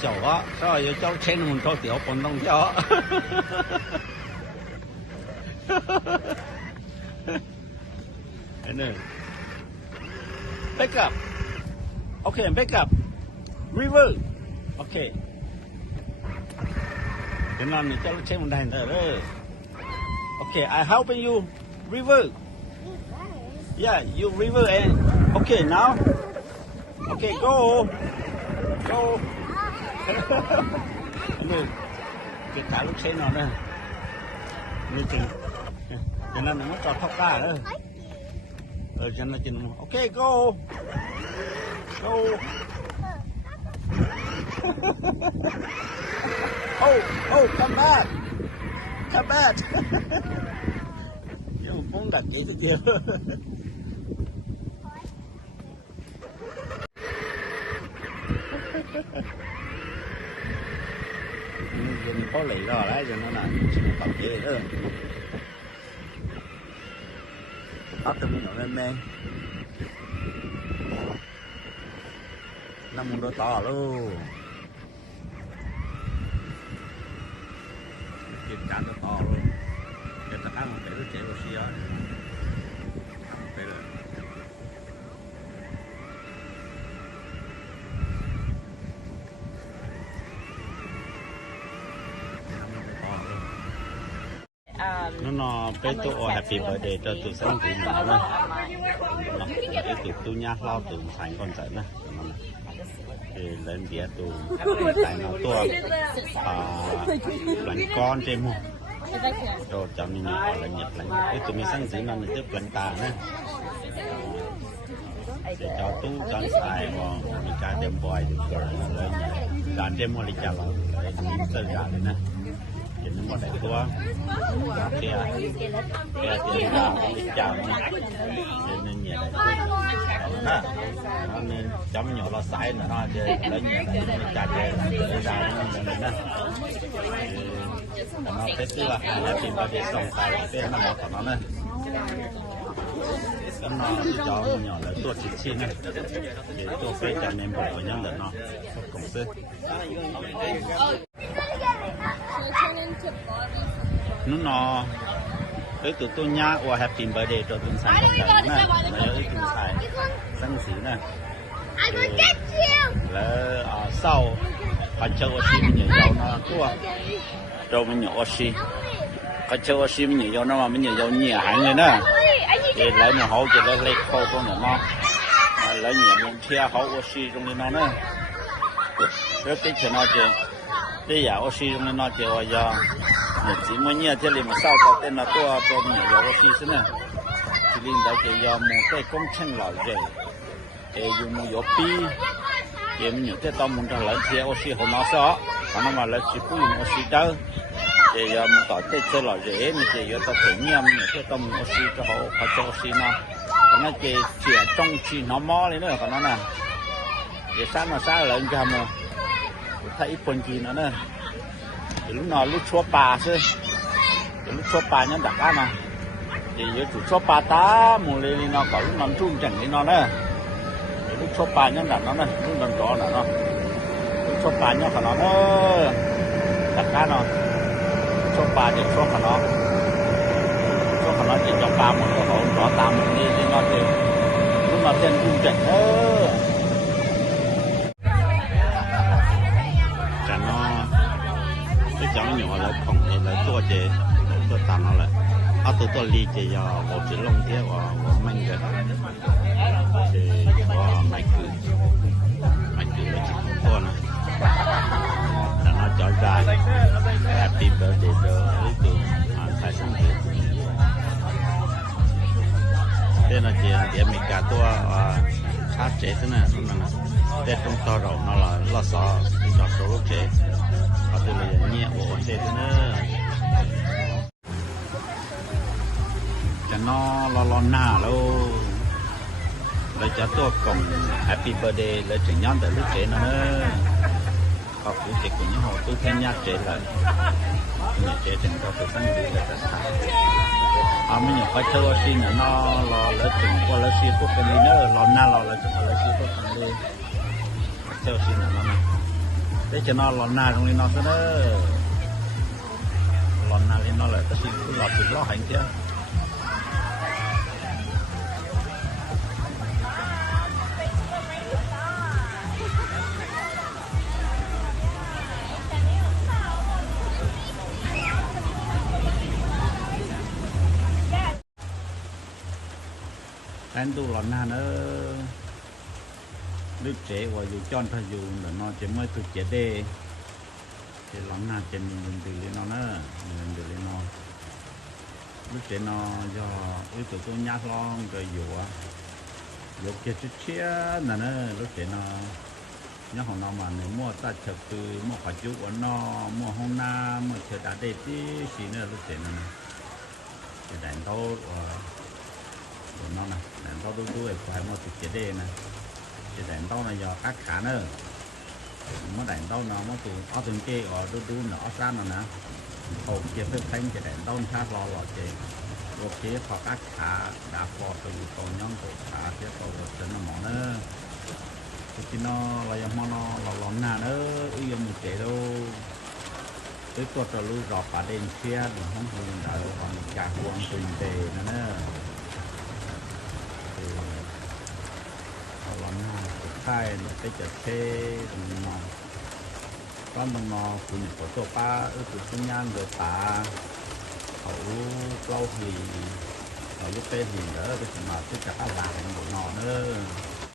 小啊，是吧？有叫钱门头条蹦动跳。Ini. Back up. Okay, back up. River. Okay. Jangan ni kalau cek mundah hendak. Okay, I helping you. River. Yeah, you river and okay now. Okay, go. Go. Ini kita lu cek mana? Ini cek. Jangan nak trot thóc ra nữa. Jangan nak cek. Okay, go. Go. Oh, come back. Come back. Nhưng cũng đặt vậy thôi chứ. Dân có lì rồi đấy, cho nó là tập vậy đó. Bắt tôi nó lên men. Nó muốn đôi to luôn. Kiểm tra nó to luôn. Để ta ăn để nó chạy oxy đó. Đây là nó bé tụi happy birthday cho tụi sinh tụi nó nè, nó cái tụi nhát lo tụi thành con仔nè, thì lên địa tụi tại nó tụi lần con trên mu, rồi cho mình nhỏ là nhật lại, cái tụi mình sinh gì nó là tiếp lần ta nè, để cho tú cho xài còn mình cả đem boy được rồi lên, đàn đem mua đi chả lo, sơ gà lên nè. Nó một đại tua kia tiền ra đi chào nên nhiều ha nó nên chấm nhỏ nó sai là nó chơi lấy nhiều là nó chả chơi để ra nó nó cái thứ là nó tìm ra để xong xài cái nó một của nó nè nó cho nhỏ là tua chít chi nè để tua phê cho nên một của nhân nó cũng xưa nó cái tụi tôi nhá và happy birthday cho tụi sáng con cái nè lấy tụi xài sáng xí nè là sau phải chơi oxy mình nhiều dầu nó tua rồi mình nhiều oxy phải chơi oxy mình nhiều dầu nó mà mình nhiều dầu nhẹ hại người nè để lấy một hậu cho lấy khâu con nó lấy nhẹ mình chia hậu oxy trong nó nè rất tích cho nó chơi đây là oxy trong nó chơi vào giờ chỉ mới nhớ cho liền mà sau có tên là tôi nhiều dầu oxy thế nè chỉ liền đã chơi giờ một cái công trình lò rể để dùng một dầu pi để mình nhiều cái tôm muốn cho lấy thì oxy hồ nó sợ còn nó mà lấy chỉ có dùng oxy đâu để giờ mình có cái chơi lò rể mình chỉ giờ có thể nhầm những cái tôm oxy cho họ phải cho oxy nó còn nó chỉ trong chỉ nó mò lên nữa còn nó nè để sáng nó sáng lên cho mà thấy ít phần gì nữa nè lúc nào lúc chua bà chứ lúc chua bà nhá đặt ăn mà thì giờ chủ chua bà ta mùa lên nó có lúc nằm chung chẳng đi nó nè lúc chua bà nhá đặt nó nè lúc nằm đó là nó lúc chua bà nhá cả nó đặt ăn nó chua bà thì chua cả nó chỉ cho bà một cái hộp đó tạm đi nó thì lúc nào trên chung chẳng cho nó nhỏ lại không thì lại tua chế tua tàn nó lại tua ly chế giờ một chữ lông thế và một manh rồi thì có mạch cử là chỉ không tua này là nó cho dài happy birthday tới từ thái sinh tử thế là chỉ để mình cả tua sát chế thế này nó là để trong to rồi nó là lo sợ cho số lúc chế tôi là nhẹ bộ thế nữa cho nó lo nà luôn lấy cho tôi cùng happy birthday lấy chuyện nhóm từ lúc trẻ nữa có phụ trách của những hộ tôi thêm nhát trẻ lại nhà trẻ trên có tôi sáng đi là tất cả mình nhớ phải chơi xin nó lo lấy chuyện qua lấy xin của cái này nữa lo na lo lấy chuyện lấy xin của cái này chơi xin là nó để cho nó lon na trong nó đó lon na lên nó là cái gì lọt từ lọt hành chứ anh tu lon na nữa đứa trẻ và dù cho thay dù là nó chỉ mới tu trẻ đê thì lon na chỉ mình từ lên nó nữa mình từ lên nó đứa trẻ nó do yếu tố tôi nhát lon rồi dù kia chút chia là nữa đứa trẻ nó nhớ hồi nào mà nếu mua ta chụp từ mua quả chú của nó mua hôm na mua chờ đã để tí xí nữa đứa trẻ nó thì đánh đâu của nó này đánh đâu đuôi phải mua từ trẻ đê này thì đánh đâu là do các khả nữa nó đánh đâu nó từ ở từng kia ở đu nó ra nó nè hộp kia phải thanh thì đánh đâu khác lo chị một kia có các khả đã phò từ còn nhóm của khả sẽ có được đến nó mỏ nữa thì nó là do nó lon na nữa ý một trẻ đâu tới tuột rồi lui rọt cả đèn xe rồi không thường đợi còn cả cuồng tình tề nữa lon na khai cái chợ xe nó có nó phụ nữ của tổ ba ở từ trung gian rồi ta hậu lâu thì ở lúc tây thì đỡ cái mà tất cả là hành của nó nữa